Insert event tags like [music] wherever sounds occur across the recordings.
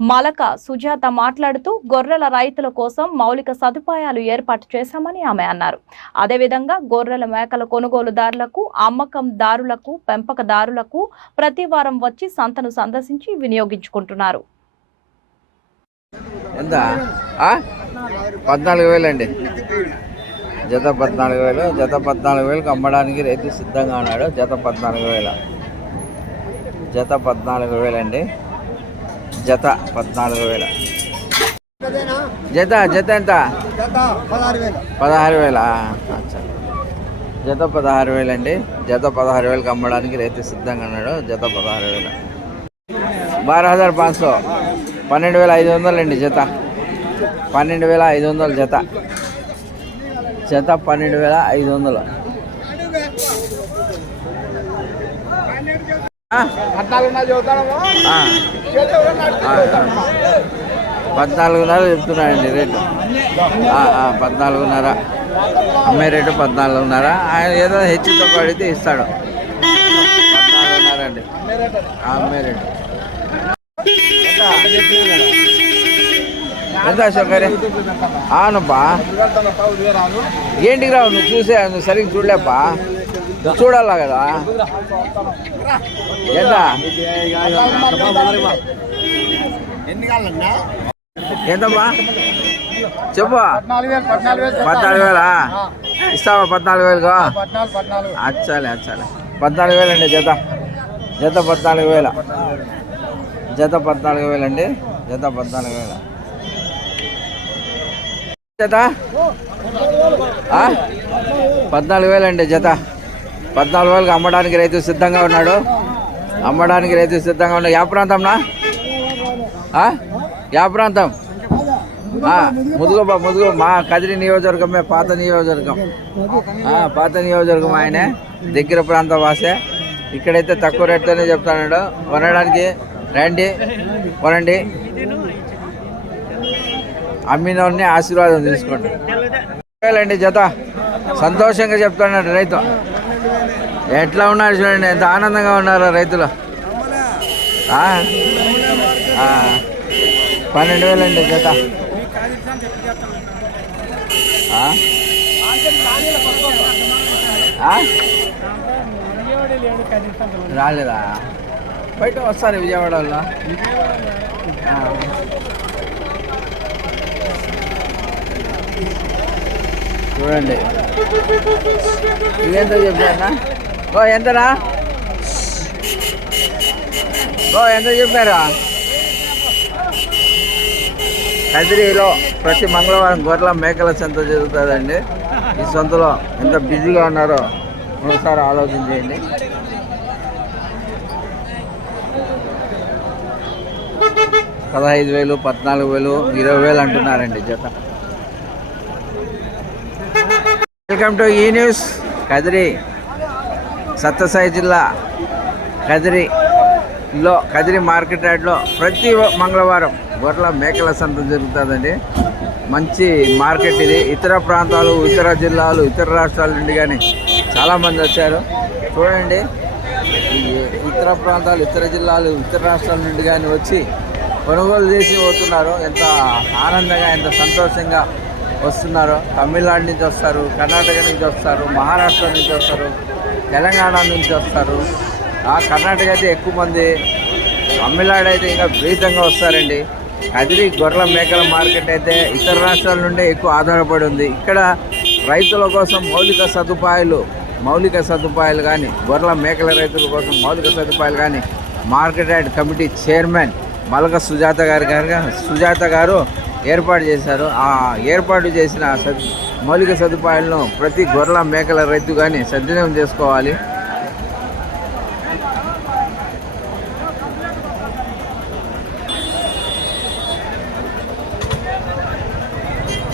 Malaka Sujatha మాట్లాడుతూ గొర్రెల రైతుల కోసం మౌలిక సదుపాయాలు ఏర్పాటు చేశామని ఆమె అన్నారు. అదేవిధంగా గొర్రెల మేకల కొనుగోలుదారులకు అమ్మకందారులకు పెంపకదారులకు ప్రతి వారం వచ్చి సంతను సందర్శించి వినియోగించుకుంటున్నారు. ఎంత? పద్నాలుగు జత పద్నాలుగు వేలు జత పద్నాలుగు వేలకు అమ్మడానికి రైతు సిద్ధంగా ఉన్నాడు. జత పద్నాలుగు వేల. జత పద్నాలుగు వేలండి. జత పద్నాలుగు వేల. జత జత ఎంత? పదహారు వేల. జత పదహారు వేలండి జత పదహారు వేలకు అమ్మడానికి రైతు సిద్ధంగా ఉన్నాడు. జత పదహారు వేలు. బారా హజార్ పాంచ్ సో. పన్నెండు వేల ఐదు వందలు అండి జత. పన్నెండు వేల ఐదు వందలు జత. జత పన్నెండు వేల ఐదు వందలు ఆ? ఆ. ఆ, ఆ. పద్నాలుగున్నర చెప్తున్నాడండి రేటు. పద్నాలుగున్నర. అమ్మే రేటు పద్నాలుగున్నర. ఆయన ఏదో హెచ్చు పడితే ఇస్తాడు. పద్నాలుగున్నర అండి. అమ్మే రేటు. ఎంత అశోకరే అవునప్పా ఏంటికి రావు? నువ్వు చూసే నువ్వు సరిగ్గా చూడలేప్పా నువ్వు చూడాలా కదా? ఎంత ఎంతమ్మా? చెప్పు. పద్నాలుగు వేలా? ఇస్తావా పద్నాలుగు వేలుగా? అచ్చాలే అచ్చాలే. పద్నాలుగు వేలండి జత. జత పద్నాలుగు వేల. జత పద్నాలుగు వేలండి. జత పద్నాలుగు వేల. జత? పద్నాలుగు వేలండి జత. పద్నాలుగు వేలకు అమ్మడానికి రైతు సిద్ధంగా ఉన్నాడు. అమ్మడానికి రైతు సిద్ధంగా ఉన్నాడు. యా ప్రాంతంనా ఆ? యా ప్రాంతం? ముదుగు ముదుగు మా కదిరి నియోజకవర్గమే పాత నియోజకవర్గం. పాత నియోజకవర్గం ఆయనే. దగ్గర ప్రాంత వాసే. ఇక్కడైతే తక్కువ రేట్తోనే చెప్తున్నాడు కొనడానికి రండి కొనండి. అమ్మినోడిని ఆశీర్వాదం తీసుకోండి. అండి జత. సంతోషంగా చెప్తున్నాడు రైతు. ఎట్లా ఉన్నారు చూడండి ఎంత ఆనందంగా ఉన్నారో రైతులు. పన్నెండు వేలు అండి జత. రాలేదా? బయట వస్తారు విజయవాడ వల్ల చూడండి. ఇదెంత చెప్పారా ఓ ఎంతరా? ఓ ఎంత చెప్పారా? కదిరిలో ప్రతి మంగళవారం గొర్రెల మేకల సంత జరుగుతుందండి. ఈ సంతలో ఎంత బిజీగా ఉన్నారో ఒకసారి ఆలోచన చేయండి. పదహైదు వేలు పద్నాలుగు వేలు ఇరవై వేలు అంటున్నారండి జత. వెల్కమ్ టు ఈ న్యూస్ కదిరి సత్యసాయి జిల్లా కదిరిలో కదిరి మార్కెట్ యార్డ్లో ప్రతి మంగళవారం గొర్రెల మేకల సంత జరుగుతుందండి. మంచి మార్కెట్ ఇది. ఇతర ప్రాంతాలు ఇతర జిల్లాలు ఇతర రాష్ట్రాల నుండి కానీ చాలామంది వచ్చారు. చూడండి. ఇతర ప్రాంతాలు ఇతర జిల్లాలు ఇతర రాష్ట్రాల నుండి కానీ వచ్చి కొనుగోలు చేసి పోతున్నారు. ఎంత ఆనందంగా ఎంత సంతోషంగా వస్తున్నారు. తమిళనాడు నుంచి వస్తారు కర్ణాటక నుంచి వస్తారు మహారాష్ట్ర నుంచి వస్తారు. తెలంగాణ నుంచి వస్తారు. ఆ కర్ణాటక అయితే ఎక్కువ మంది తమిళనాడు అయితే ఇంకా విపరీతంగా వస్తారండి. కదిరి గొర్రెల మేకల మార్కెట్ అయితే ఇతర రాష్ట్రాల నుండే ఎక్కువ ఆధారపడి ఉంది. ఇక్కడ రైతుల కోసం మౌలిక సదుపాయాలు మౌలిక సదుపాయాలు కానీ గొర్రెల మేకల రైతుల కోసం మౌలిక సదుపాయాలు కానీ market yard committee chairman Malaka Sujatha గారు గారు సుజాత గారు ఏర్పాటు చేశారు. ఆ ఏర్పాటు చేసిన మౌలిక సదుపాయాలను ప్రతి గొర్రెల మేకల రైతు కానీ సద్వినియోగం చేసుకోవాలి.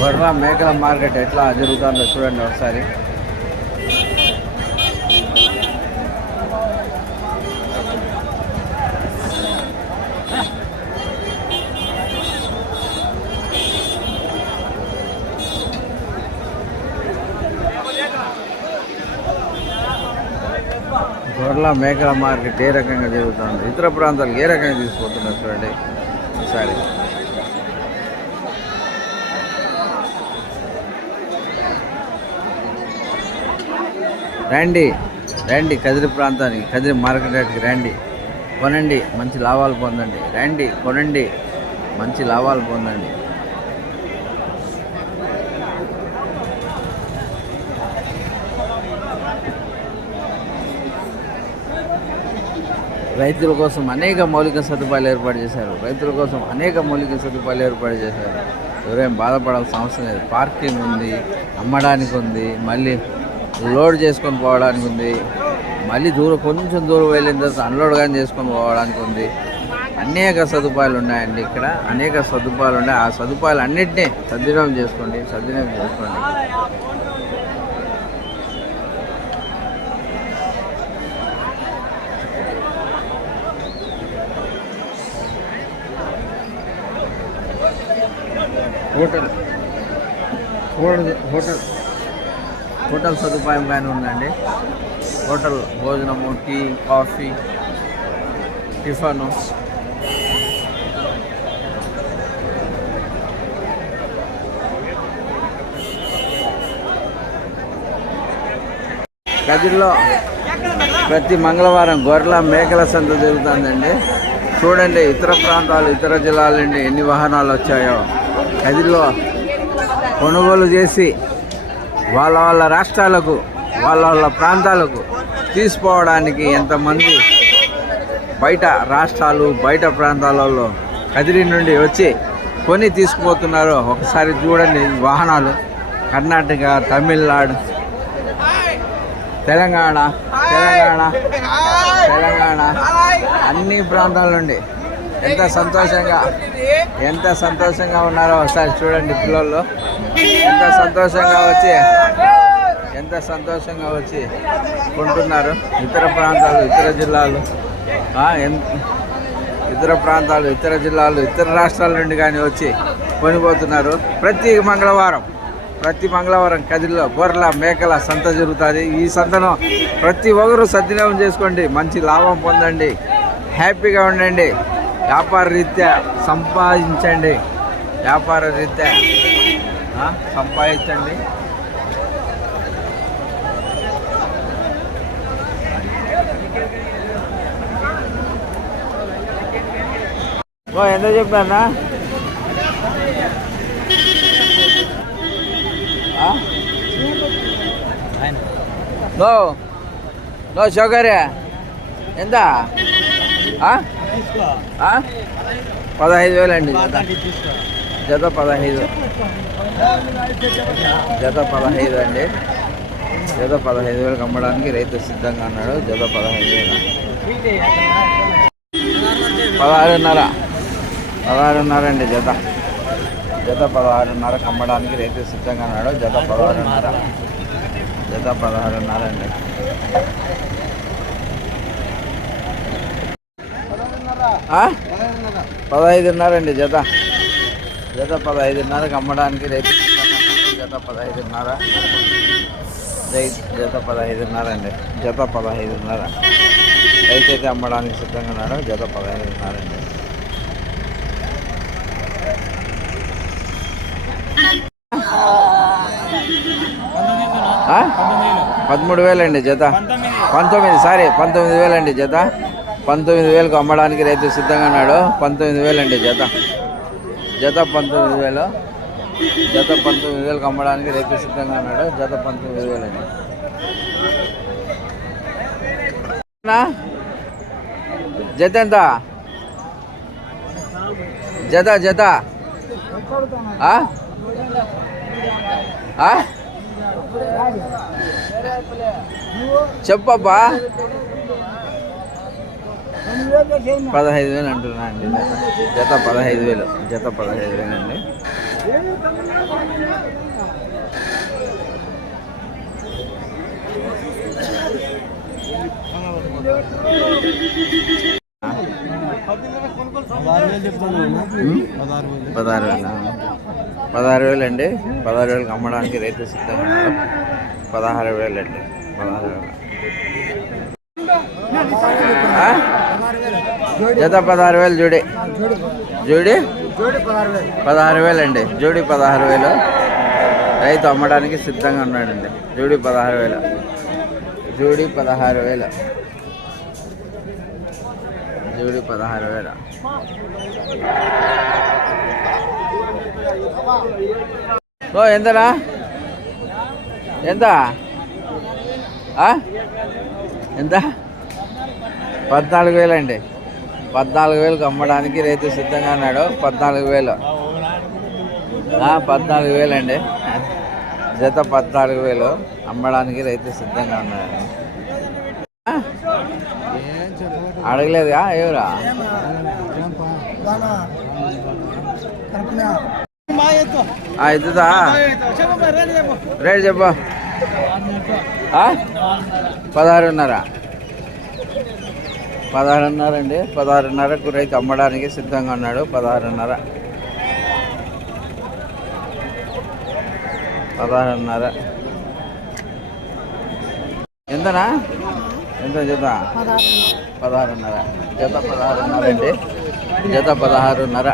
గొర్రెల మేకల మార్కెట్ ఎట్లా జరుగుతుందో చూడండి ఒకసారి. గొర్రెల మేకల మార్కెట్ ఏ రకంగా జరుగుతుంది? ఇతర ప్రాంతాలకు ఏ రకంగా తీసుకుపోతున్నారు చూడండి. ఒకసారి. రండి రండి కదిరి ప్రాంతానికి కదిరి మార్కెట్ రేట్కి రండి. కొనండి మంచి లాభాలు పొందండి. రండి కొనండి మంచి లాభాలు పొందండి. రైతుల కోసం అనేక మౌలిక సదుపాయాలు ఏర్పాటు చేశారు. రైతుల కోసం అనేక మౌలిక సదుపాయాలు ఏర్పాటు చేశారు. ఎవరేం బాధపడాల్సిన అవసరం లేదు. పార్కింగ్ ఉంది అమ్మడానికి ఉంది మళ్ళీ లోడ్ చేసుకొని పోవడానికి ఉంది మళ్ళీ దూరం కొంచెం దూరం వెళ్ళిన తర్వాత అన్లోడ్ కానీ చేసుకొని పోవడానికి ఉంది. అనేక సదుపాయాలు ఉన్నాయండి ఇక్కడ. అనేక సదుపాయాలు ఉన్నాయి. ఆ సదుపాయాలు అన్నింటినీ సద్వినియోగం చేసుకోండి సద్వినియోగం చేసుకోండి. హోటల్. Hotel hotel. హోటల్ సదుపాయం కానీ ఉందండి. హోటల్ భోజనము టీ కాఫీ టిఫను. గదిలో ప్రతి మంగళవారం గొర్రెల మేకల సంత జరుగుతుందండి. చూడండి ఇతర ప్రాంతాలు ఇతర జిల్లాల నుండి ఎన్ని వాహనాలు వచ్చాయో. గదిలో కొనుగోలు చేసి వాళ్ళ వాళ్ళ రాష్ట్రాలకు వాళ్ళ వాళ్ళ ప్రాంతాలకు తీసుకోవడానికి ఎంతమంది బయట రాష్ట్రాలు బయట ప్రాంతాలలో కదిరి నుండి వచ్చి కొని తీసుకుపోతున్నారో ఒకసారి చూడండి వాహనాలు. కర్ణాటక తమిళనాడు తెలంగాణ తెలంగాణ తెలంగాణ అన్ని ప్రాంతాల నుండి. ఎంత సంతోషంగా ఎంత సంతోషంగా ఉన్నారో ఒకసారి చూడండి పిల్లలు. ఎంత సంతోషంగా వచ్చి ఎంత సంతోషంగా వచ్చి కొంటున్నారు ఇతర ప్రాంతాలు ఇతర జిల్లాలు. ఇతర ప్రాంతాలు ఇతర జిల్లాలు ఇతర రాష్ట్రాల నుండి కానీ వచ్చి కొనిపోతున్నారు. ప్రతి మంగళవారం ప్రతి మంగళవారం కదిలో గొర్రెల మేకల సంత జరుగుతుంది. ఈ సంతను ప్రతి ఒక్కరూ సద్వినియోగం చేసుకోండి. మంచి లాభం పొందండి. హ్యాపీగా ఉండండి. వ్యాపార రీత్యా సంపాదించండి. వ్యాపార రీత్యా సంపాదించండి. ఓ ఎంత చెప్పానా నో నో షోగరే ఎంత? ఆ? పదహైదు వేలు అండి జత. జత పదహైదు. జత పదహైదు అండి. జత పదహైదు వేలకు అమ్మడానికి రైతు సిద్ధంగా ఉన్నాడు. జత పదహైదు వేలు. పదహారున్నర. పదహారున్నర అండి జత. జత పదహారున్నరకు అమ్మడానికి రైతు సిద్ధంగా ఉన్నాడు. జత పదహారున్నర. జత పదహారున్నర అండి. పదహైదున్నర అండి జత. జత పదహైదున్నరకు అమ్మడానికి రైతు జత పదహైదున్నర. రైతు జత పదహైదున్నర అండి జత పదహైదున్నర. రైతు అయితే అమ్మడానికి సిద్ధంగా ఉన్నాడు. జత పదహైదున్నర అండి పదమూడు వేలండి జత. పంతొమ్మిది. సారీ పంతొమ్మిది వేలండి జత. పంతొమ్మిది వేలకు అమ్మడానికి రైతు సిద్ధంగా ఉన్నాడు. పంతొమ్మిది వేలు అండి జత. జత పంతొమ్మిది వేలు. జత పంతొమ్మిది వేలకు అమ్మడానికి రైతు సిద్ధంగా ఉన్నాడు. జత పంతొమ్మిది వేలు అండి. జత ఎంత? జత జత. ఆ? చెప్పబ్బా. పదహైదు వేలు అంటున్నా అండి జత. పదహైదు వేలు. జత పదహైదు వేలు అండి పదహారు వేలు. పదహారు వేలు అండి పదహారు వేలకు అమ్మడానికి రైతు సిద్ధంగా పదహారు వేలు అండి పదహారు వేలు. జత పదహారు వేలు జోడి. జోడి? పదహారు వేలు. అండి జోడి పదహారు వేలు. రైతు అమ్మడానికి సిద్ధంగా ఉన్నాడండి. జోడి పదహారు వేలు. జోడి పదహారు వేలు. జోడి పదహారు వేలు. ఓ ఎంతనా ఎంత? ఎంత? పద్నాలుగు వేలు అండి పద్నాలుగు వేలకు అమ్మడానికి రైతు సిద్ధంగా ఉన్నాడు. పద్నాలుగు వేలు. పద్నాలుగు వేలు అండి జత పద్నాలుగు వేలు అమ్మడానికి రైతు సిద్ధంగా ఉన్నాడు. అడగలేదుగా ఎవరా? ఆ, రేట్ చెప్పు. ఆ? పదహారున్నర. పదహారున్నర అండి పదహారున్నరకు రైతు అమ్మడానికి సిద్ధంగా ఉన్నాడు. పదహారున్నర. పదహారున్నర. ఎంతనా? ఎంత జత? పదహారున్నర. జత పదహారున్నర అండి జత పదహారున్నర.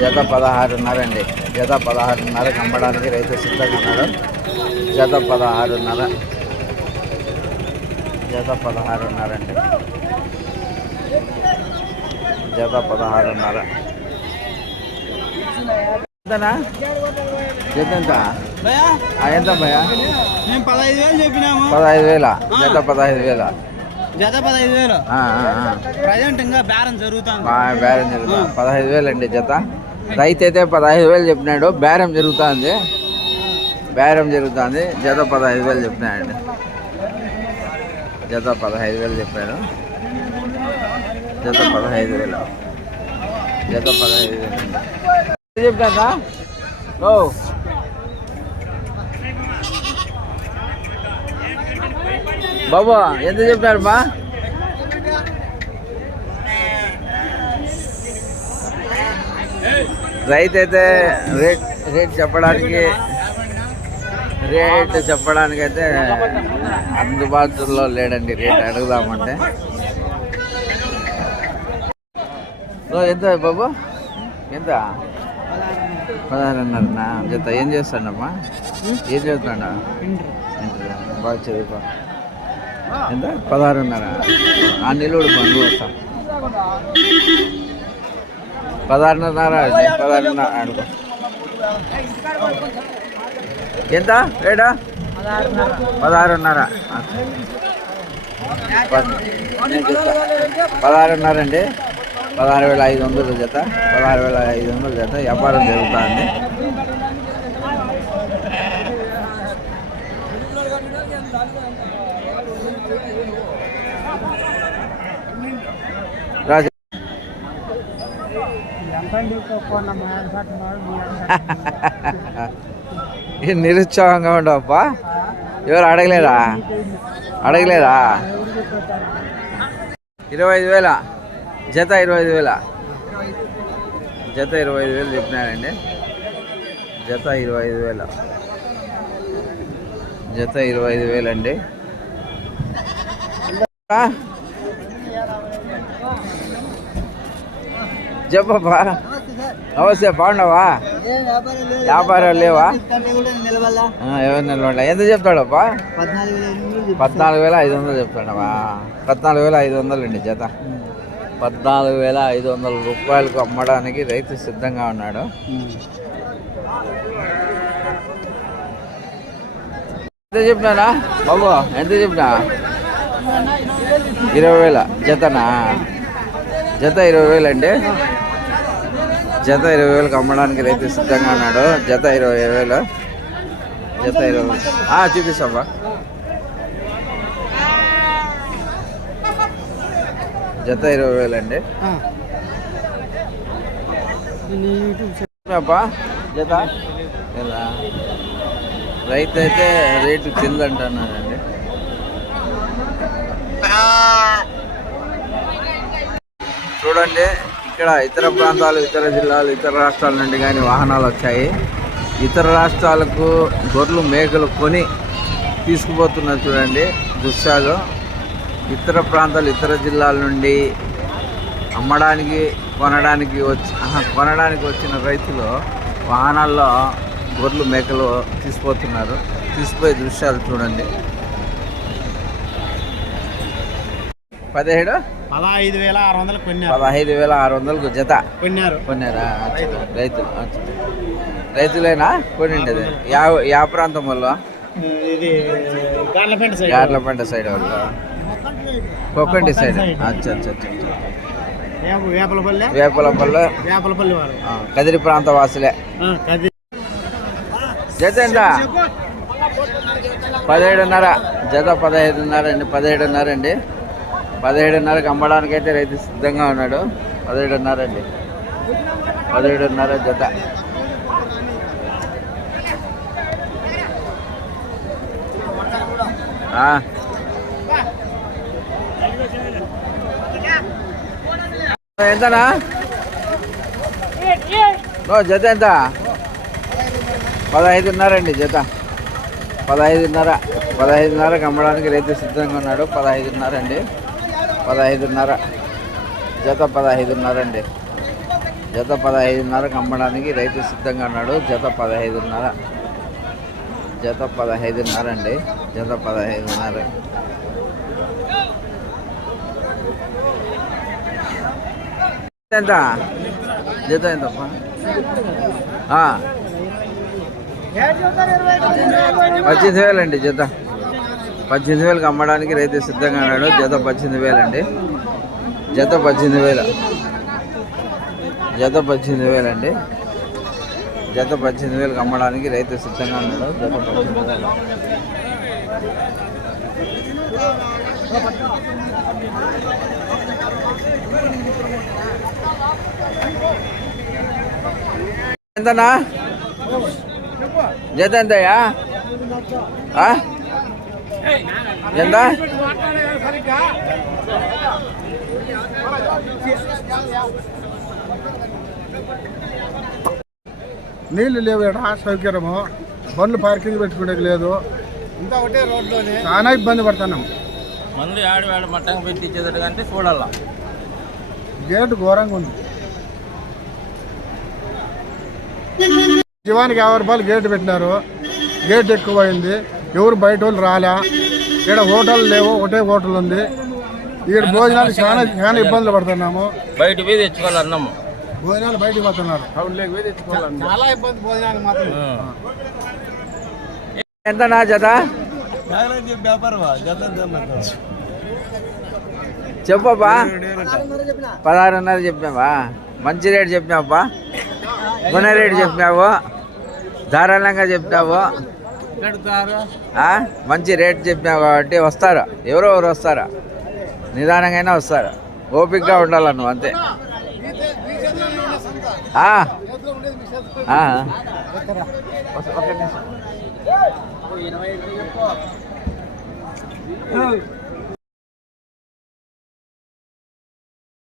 జత పదహారున్నర అండి జత పదహారున్నరకు అమ్మడానికి రైతు సిద్ధంగా ఉన్నాడు. జత పదహారున్నర. జత పదహారున్నర అండి జత పదహారున్నర. ఎంతనా? జత ఎంత ఎంత భయా మేము పదహైదు వేలు చెప్పినాము. పదహైదు వేల? జత పదహైదు వేల? జత పదహైదు వేలు. ప్రజెంట్ ఇంకా బేరం జరుగుతుంది. బేరం జరుగుతా పదహైదు వేలు అండి జత. రైతు అయితే పదహైదు వేలు చెప్పినాడు. బేరం జరుగుతుంది. బేరం జరుగుతుంది. జత పదహైదు వేలు చెప్పినాడండి. జత పదహైదు వేలు చెప్పాను. జత పదహైదు వేలు. జత పదహైదు వేలు. చెప్పారా ఓ. బాబు ఎంత చెప్పారు బా? రైతు అయితే రేట్ రేట్ చెప్పడానికి రేట్ చెప్పడానికైతే అందుబాటులో లేడండి రేట్ అడుగుదామంటే. ఓ, ఎంత బాబు? ఎంత? పదహారున్నరనా జత ఏం చేస్తాడమ్మా? ఏం చదువుతాడా బాగా చదువుకో. ఎంత? పదహారున్నర. ఆ నిలువుడు బంధు వస్తా. పదహారున్నర పదహారున్నర అనుకో. ఎంత? రేడా పదహారున్నర. పదహారున్నర అండి పదహారు వేల ఐదు వందలు జత. పదహారు వేల ఐదు వందలు జత. వ్యాపారం జరుగుతుంది. రాజు. [laughs] నిరుత్సాహంగా ఉండవప్పా ఎవరు అడగలేరా అడగలేరా ఇరవై ఐదు వేల. జత ఇరవై ఐదు వేల. జత ఇరవై ఐదు వేలు చెప్పినారండి. జత ఇరవై ఐదు వేల. జత ఇరవై ఐదు వేలు అండి చెప్పబ్బా. నమస్తే బాగున్నావా? వ్యాపారాలు లేవా? ఎవరు నిలబడ ఎంత చెప్తాడప్పా? పద్నాలుగు వేల ఐదు వందలు చెప్తాడవా? పద్నాలుగు వేల ఐదు వందలు అండి జత. పద్నాలుగు వేల ఐదు వందల రూపాయలకు అమ్మడానికి రైతు సిద్ధంగా ఉన్నాడు. ఎంత చెప్పినానా బాబు ఎంత చెప్పినా? ఇరవై వేల జతనా? జత ఇరవై వేలు అండి జత ఇరవై వేలకు అమ్మడానికి రైతు సిద్ధంగా ఉన్నాడు. జత ఇరవై వేలు. జత ఇరవై చూపిస్తావా? జత ఇరవై వేలు అండి జత? రైతు అయితే రేటు కింద అంటున్నాడండి. చూడండి. ఇక్కడ ఇతర ప్రాంతాలు ఇతర జిల్లాలు ఇతర రాష్ట్రాల నుండి కానీ వాహనాలు వచ్చాయి. ఇతర రాష్ట్రాలకు గొర్రెలు మేకలు కొని తీసుకుపోతున్నారు చూడండి దృశ్యాలు. ఇతర ప్రాంతాలు ఇతర జిల్లాల నుండి అమ్మడానికి కొనడానికి వచ్చి కొనడానికి వచ్చిన రైతులు వాహనాల్లో గొర్రెలు మేకలు తీసుకుపోతున్నారు. తీసుకుపోయే దృశ్యాలు చూడండి. పదిహేడు? పదహైదు వేల ఆరు వందలు కొన్నారు. పదహైదు వేల ఆరు వందలకు జత? కొన్నారు. కొన్నారా. రైతులు. రైతులేనా? కొనిండేది. యా యా ప్రాంతం వల్ల ఇది గార్లపేట సైడ్. వాళ్ళు? కొక్కంటి సైడ్. అచ్చా అచ్చా అచ్చా అచ్చా. వేప- వేపలపల్లె? వేపలపల్లి? వేపలపల్లి వారు. కదిరి ప్రాంత వాసులే. జత ఎంత? పదిహేడున్నర. జత పదహైదున్నర అండి పదిహేడున్నర అండి. పదిహేడున్నరకి అమ్మడానికి అయితే రైతు సిద్ధంగా ఉన్నాడు. పదిహేడున్నర అండి. పదిహేడున్నర జత. ఎంతనా? ఓ, జత ఎంత? పదహైదున్నర అండి జత. పదహైదున్నర. పదహైదున్నరకి అమ్మడానికి రైతు సిద్ధంగా ఉన్నాడు. పదహైదున్నర అండి. పదహైదున్నర. జత పదహైదున్నర అండి జత పదహైదున్నర అమ్మడానికి రైతు సిద్ధంగా ఉన్నాడు. జత పదహైదున్నర. జత పదహైదున్నర అండి జత పదహైదున్నర. ఎంత? జత ఎంతప్పా? పద్దెనిమిది వేలండి జత. పద్దెనిమిది వేలకు అమ్మడానికి రైతు సిద్ధంగా ఉన్నాడు. జత పద్దెనిమిది వేలండి జత పద్దెనిమిది వేల. జత పద్దెనిమిది వేలండి జత పద్దెనిమిది వేలకు అమ్మడానికి రైతు సిద్ధంగా ఉన్నాడు. జత పద్దెనిమిది వేలు. ఎంతనా జత ఎంతయ్యా? ఎంత నీళ్ళు లేవు ఇక్కడ సౌకర్యము. బండ్లు పార్కింగ్ పెట్టుకునేది లేదు. ఇంకా ఒకటే రోడ్లోనే చాలా ఇబ్బంది పడుతున్నాం. మందు ఆడి వేడ మట్టంగా కంటే చూడాల. గేటు ఘోరంగా ఉంది. జీవానికి యాభై రూపాయలు గేటు పెట్టినారు. గేట్ ఎక్కువైంది. ఎవరు బయట వాళ్ళు రాలే? ఇక్కడ హోటల్ లేవు ఒకటే హోటల్ ఉంది. ఇక్కడ భోజనాలు చాలా చాలా ఇబ్బందులు పడుతున్నాము. బయట పోయి తెచ్చుకోవాలి అన్నము భోజనాలు బయటకు పోతున్నారు. చాలా ఇబ్బంది భోజనానికి మాత్రం. ఎంతనా జత? చెప్పబ్బా. పదహారున్నర చెప్పినావా? మంచి రేటు చెప్పినావా గుణ రేటు చెప్పినావు? ధారాళంగా చెప్పినావు? మంచి రేట్ చెప్పినావు కాబట్టి వస్తారు? ఎవరో ఎవరు వస్తారు? నిదానంగానే వస్తారు? ఓపికగా ఉండాలి నువ్వు అంతే. ఒక నిమిషం.